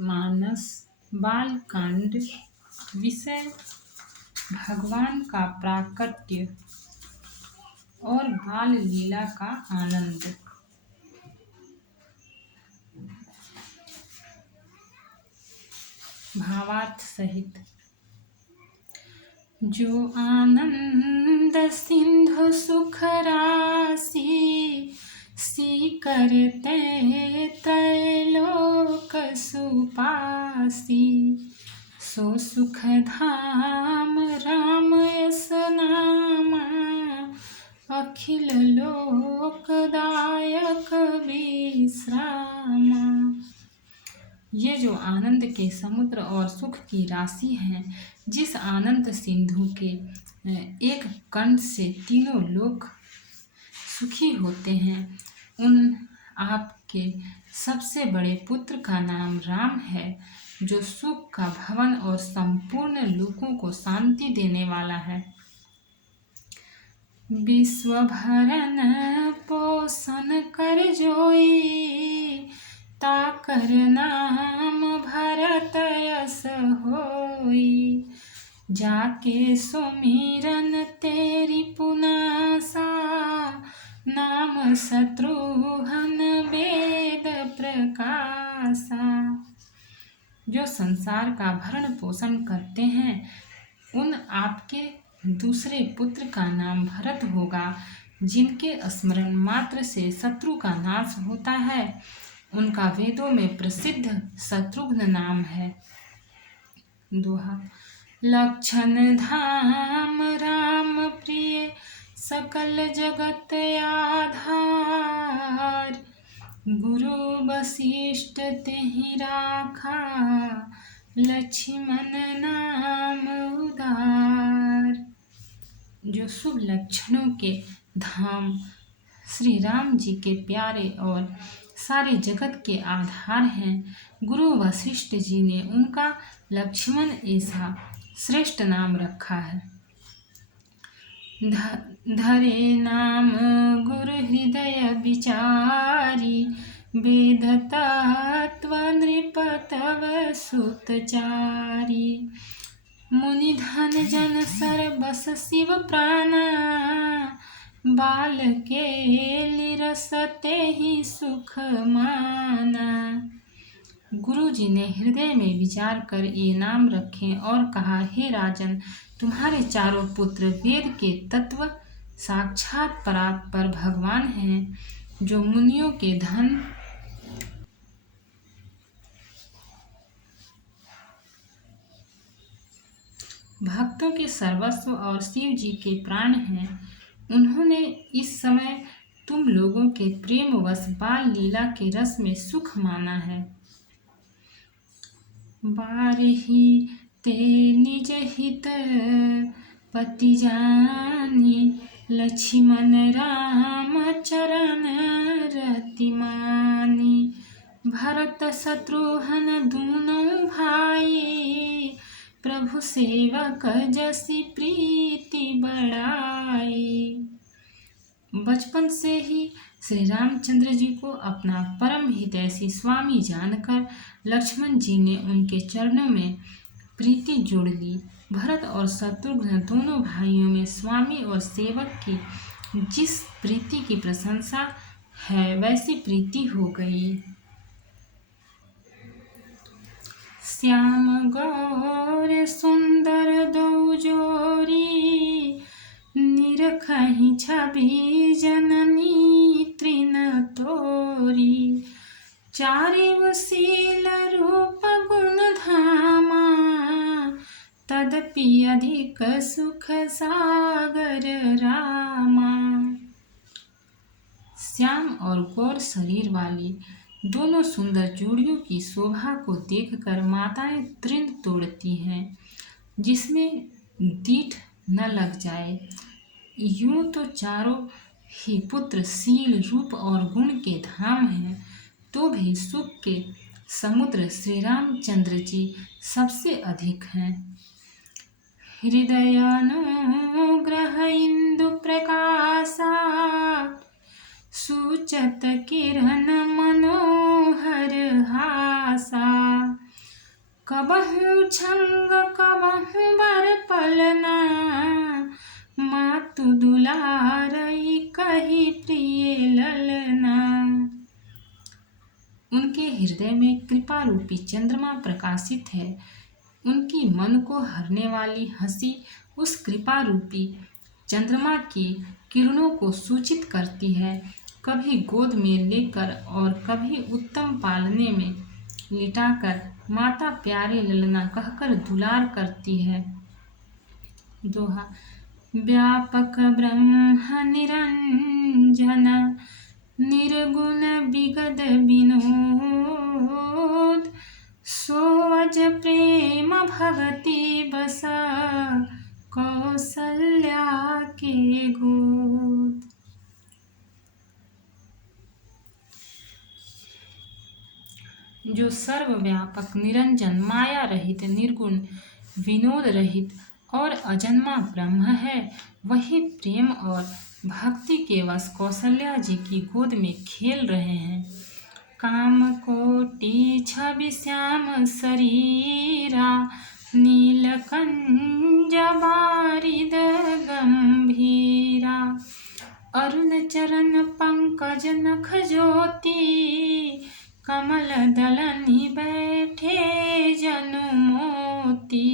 रामचरितमानस बालकांड। विषय भगवान का प्राकट्य और बाल लीला का आनंद। भावार्थ सहित। जो आनंद सिंधु सुख राशि सी करते त्रैलोक सुपासी। सो सुख धाम राम यस नामा अखिल लोकदायक विश्रामा। ये जो आनंद के समुद्र और सुख की राशि हैं, जिस आनंद सिंधु के एक कंठ से तीनों लोक सुखी होते हैं, उन आपके सबसे बड़े पुत्र का नाम राम है, जो सुख का भवन और संपूर्ण लोकों को शांति देने वाला है। विश्व भरण पोषण कर जोई ताकर नाम भरत यस होई। जाके सुमिरन तेरी पुनासा नाम शत्रुघ्न वेद प्रकाशा। जो संसार का भरण पोषण करते हैं, उन आपके दूसरे पुत्र का नाम भरत होगा, जिनके स्मरण मात्र से शत्रु का नाश होता है। उनका वेदों में प्रसिद्ध शत्रुघ्न नाम है। दोहा। लक्षण धाम राम प्रिय सकल जगत आधार। गुरु वशिष्ठ तेहि राखा लक्ष्मण नाम उदार। जो शुभ लक्षणों के धाम श्री राम जी के प्यारे और सारे जगत के आधार हैं, गुरु वशिष्ठ जी ने उनका लक्ष्मण ऐसा श्रेष्ठ नाम रखा है। धरे नाम गुरु हृदय विचारी। वेद तत्व नृप तव सुतचारी। मुनि धन जन सर्वस शिव प्राणा। बाल के लिरसते ही सुख माना। गुरु जी ने हृदय में विचार कर ये नाम रखे और कहा, हे राजन, तुम्हारे चारों पुत्र वेद के तत्व साक्षात परात्पर भगवान हैं, जो मुनियों के धन भक्तों के सर्वस्व और शिव जी के प्राण हैं। उन्होंने इस समय तुम लोगों के प्रेम वश बाल लीला के रस में सुख माना है। बारही ते निज हित पति जानी। लक्ष्मण राम चरण रति मानी। भरत शत्रुघ्न दूनों भाई। प्रभु सेवक जसी प्रीति बढ़ाई। बचपन से ही श्री रामचंद्र जी को अपना परम हितैषी स्वामी जानकर लक्ष्मण जी ने उनके चरणों में प्रीति जोड़ ली। भरत और शत्रुघ्न दोनों भाइयों में स्वामी और सेवक की जिस प्रीति की प्रशंसा है, वैसी प्रीति हो गई। श्याम गौर सुंदर दो जोरी। निरखहि छवि जननी तृण तोरी। चारिव शील रूप गुण धामा। तदपि अधिक सुख सागर रामा। श्याम और गौर शरीर वाली दोनों सुंदर जोड़ियों की शोभा को देखकर माताएं तृण तोड़ती हैं, जिसमें दीठ न लग जाए। यूं तो चारों ही पुत्र शील रूप और गुण के धाम हैं, तो भी सुख के समुद्र श्री रामचंद्र जी सबसे अधिक हैं। हृदयानुग्रह इंदु प्रकाशा। सूचत किरण मनोहर हासा। कबहु छंग कबहु बर पलना, मातु दुलारई कही प्रिय ललना। उनके हृदय में कृपा रूपी चंद्रमा प्रकाशित है। उनकी मन को हरने वाली हंसी उस कृपा रूपी चंद्रमा की किरणों को सूचित करती है। कभी गोद में लेकर और कभी उत्तम पालने में लिटाकर माता प्यारे ललना कहकर दुलार करती है। दोहा। व्यापक ब्रह्म निरंजन, निर्गुण विगत विनोद, सोअज प्रेम भगति बस, कौसल्या के गोद। जो सर्वव्यापक, निरंजन, माया रहित, निर्गुण, विनोद रहित और अजन्मा ब्रह्म है, वही प्रेम और भक्ति के वश कौशल्या जी की गोद में खेल रहे हैं। काम कोटि छवि श्याम शरीरा, नीलकंज बारिद गंभीरा, अरुण चरण पंकज नख ज्योति, कमल दलनि बैठे जनु मोती।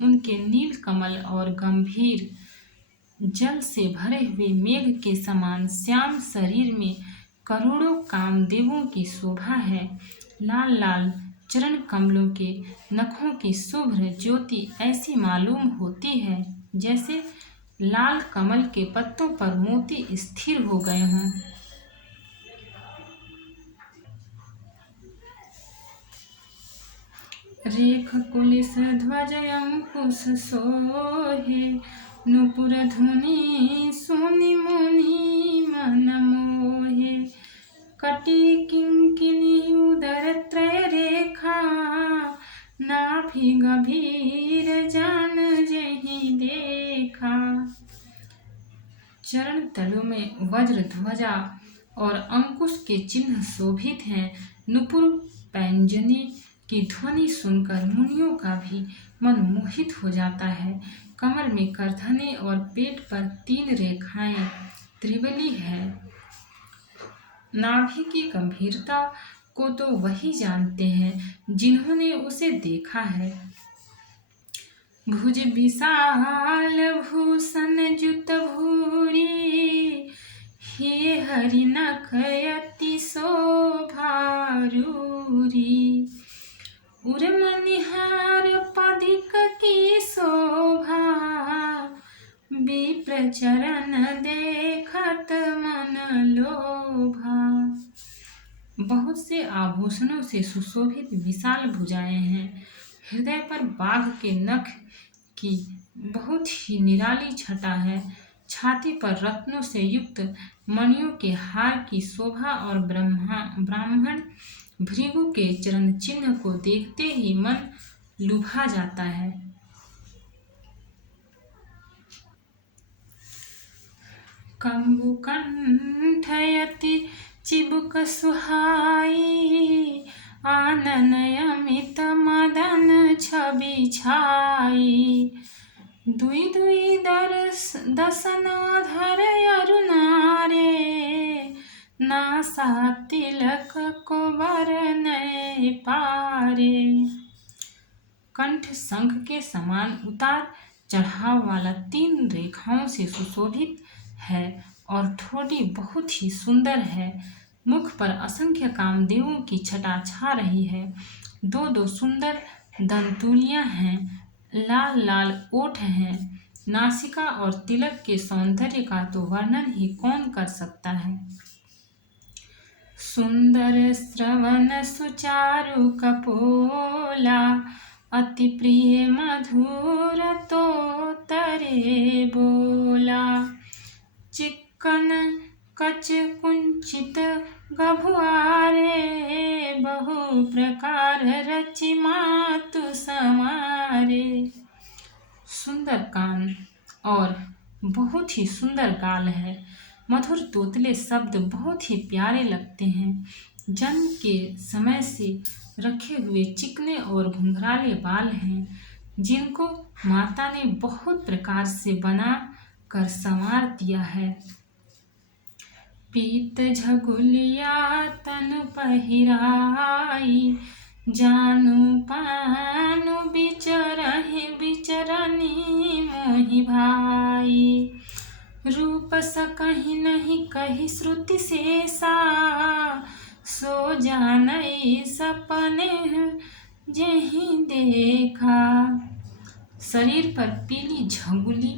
उनके नील कमल और गंभीर जल से भरे हुए मेघ के समान श्याम शरीर में करोड़ों कामदेवों की शोभा है। लाल लाल चरण कमलों के नखों की शुभ्र ज्योति ऐसी मालूम होती है जैसे लाल कमल के पत्तों पर मोती स्थिर हो गए हों। रेख कुलिस ध्वज अंकुश सोहे, नूपुर धुनि सुनि मुनि मन मोहे, कटी किंकिनी उदर त्रय रेखा, नाभि गभीर जान जहि देखा। चरण तलों में वज्र ध्वजा और अंकुश के चिन्ह शोभित हैं। नुपुर पैंजनी की ध्वनि सुनकर मुनियों का भी मन मोहित हो जाता है। कमर में करधने और पेट पर 3 रेखाएं त्रिवली है। नाभि की गंभीरता को तो वही जानते हैं जिन्होंने उसे देखा है। भुज विशाल भूषण जुत भूरी, हे हरि नख अति शोभारूरी, उर्मनिहार पदिक की शोभा, विप्र चरण देखत मन लोभा। बहुत से आभूषणों से सुशोभित विशाल भुजाएं हैं। हृदय पर बाघ के नख की बहुत ही निराली छटा है। छाती पर रत्नों से युक्त मणियों के हार की शोभा और ब्राह्मण भृगु के चरण चिन्ह को देखते ही मन लुभा जाता है। कंबुकंठ अति चिबुक सुहाई, आनन अमित मदन छवि छाई, दुई दुई दसन धर अरुणारे, नासा तिलक को बरनय पारे। कंठ शंख के समान उतार चढ़ाव वाला 3 रेखाओं से सुशोभित है और ठोड़ी बहुत ही सुंदर है। मुख पर असंख्य कामदेवों की छटा छा रही है। 2-2 सुंदर दंतुलियां हैं। लाल लाल ओठ हैं। नासिका और तिलक के सौंदर्य का तो वर्णन ही कौन कर सकता है। सुंदर श्रवण सुचारु कपोला, अति प्रिय मधुर तो तरे बोला, चिक्कन कच कुंचित गभुआरे, बहु प्रकार रचि मातु समारे। सुंदर कान और बहुत ही सुंदर गाल है। मधुर तोतले शब्द बहुत ही प्यारे लगते हैं। जन्म के समय से रखे हुए चिकने और घुंघराले बाल हैं, जिनको माता ने बहुत प्रकार से बना कर संवार दिया है। पीत झगुलिया तनु पहिराई, जानु पानु बिचरनी मोहि भाई। रूप सकहि नहीं कही श्रुति शेषा, सो जानई सपने जेहि देखा। शरीर पर पीली झंगुली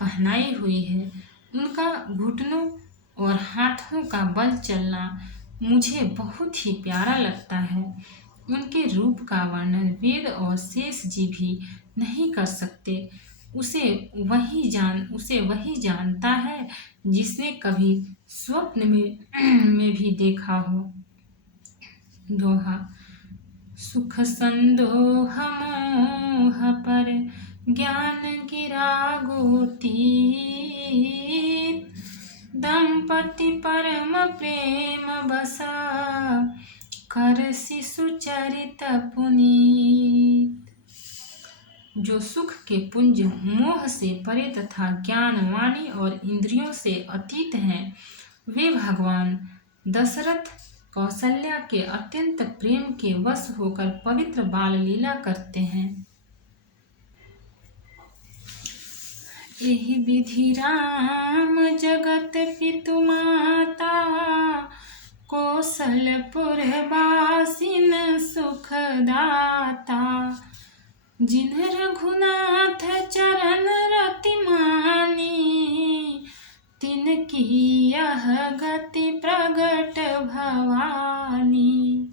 पहनाई हुई है। उनका घुटनों और हाथों का बल चलना मुझे बहुत ही प्यारा लगता है। उनके रूप का वर्णन वेद और शेष जी भी नहीं कर सकते। उसे वही जानता है जिसने कभी स्वप्न में भी देखा हो। दोहा। सुख संदोह मोह पर ज्ञान गिरा गोती, दंपति परम प्रेम बसा, कर शिशु चरित पुनीत। जो सुख के पुंज मोह से परे तथा ज्ञान वाणी और इंद्रियों से अतीत हैं, वे भगवान दशरथ कौशल्या के अत्यंत प्रेम के वश होकर पवित्र बाल लीला करते हैं। एहि विधि राम जगत पितु माता, कौशलपुर वासिन सुख दाता। जिन्ह रघुनाथ चरण रति मानी, तिनकी यह गति प्रगट भवानी।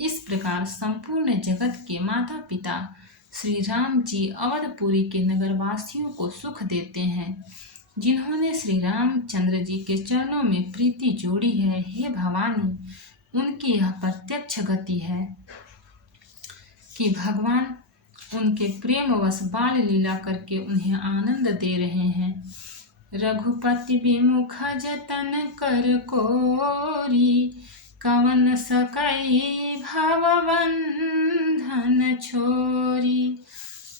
इस प्रकार संपूर्ण जगत के माता पिता श्री राम जी अवधपुरी के नगरवासियों को सुख देते हैं। जिन्होंने श्री रामचंद्र जी के चरणों में प्रीति जोड़ी है, हे भवानी, उनकी यह प्रत्यक्ष गति है कि भगवान उनके प्रेमवश बाल लीला करके उन्हें आनंद दे रहे हैं। रघुपति विमुख जतन कर कोरी, कवन सकई भव बंधन छोरी।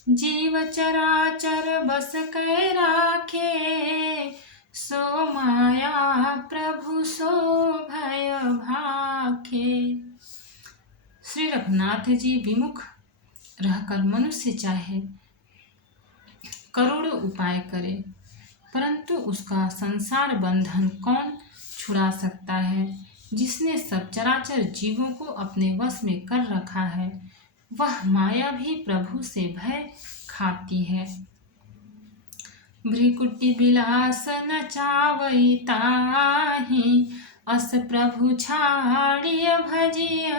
जीव चराचर बस कै राखे, सो माया प्रभु सो भय भाखे। श्री रघुनाथ जी विमुख रहकर मनुष्य चाहे करोड़ों उपाय करे, परंतु उसका संसार बंधन कौन छुड़ा सकता है। जिसने सब चराचर जीवों को अपने वश में कर रखा है, वह माया भी प्रभु से भय खाती है। भ्रिकुटी बिलास नचावई ताहि, अस प्रभु छाड़िय भजिय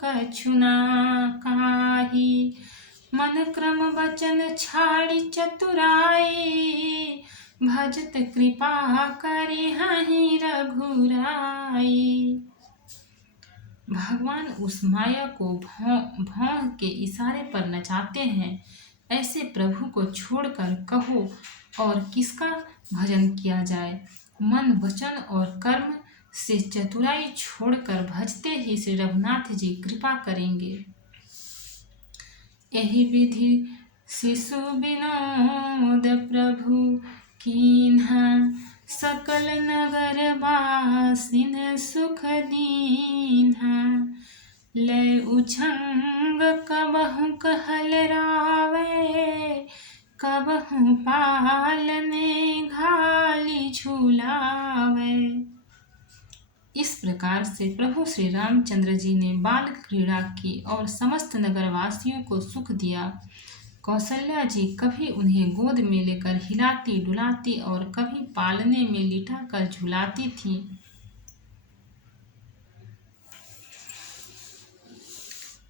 कछुना काही। मन क्रम वचन छाड़ी चतुराई, भजत कृपा करि हहि रघुराई। भगवान उस माया को भौं के इशारे पर नचाते हैं। ऐसे प्रभु को छोड़कर कहो और किसका भजन किया जाए। मन वचन और कर्म से चतुराई छोड़कर भजते ही श्री रघुनाथ जी कृपा करेंगे। यही विधि शिशु विनोद प्रभु कीन्हा, सकल नगर वासिन सुख दीन्हा। लय उछंग कबहु कहल रावे, कबहु पालने घाली झुलावे। इस प्रकार से प्रभु श्री रामचंद्र जी ने बाल क्रीड़ा की और समस्त नगरवासियों को सुख दिया। कौशल्या जी कभी उन्हें गोद में लेकर हिलाती डुलाती और कभी पालने में लिटाकर झुलाती थीं।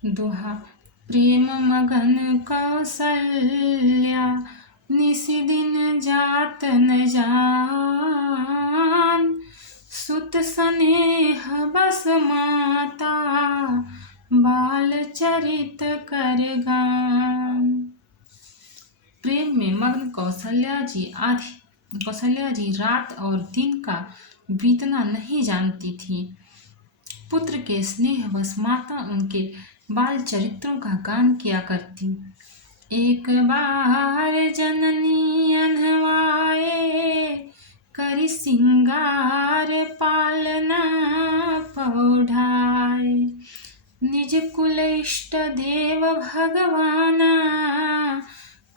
दोहा। प्रेम मगन कौशल्या, निसि दिन जात न जान। सुत स्नेह बस माता, बाल चरित कर गान। प्रेम में मग्न कौशल्या जी रात और दिन का बीतना नहीं जानती थी। पुत्र के स्नेहवश माता उनके बाल चरित्रों का गान किया करती। एक बार जननी अनवाए, करी सिंगार पालना पौढ़ाए। निज कुल इष्ट देव भगवाना,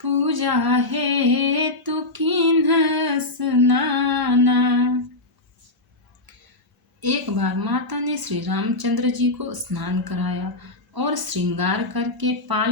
पूजा है तु कीन्ह स्नाना। एक बार माता ने श्री रामचंद्र जी को स्नान कराया और श्रृंगार करके पाल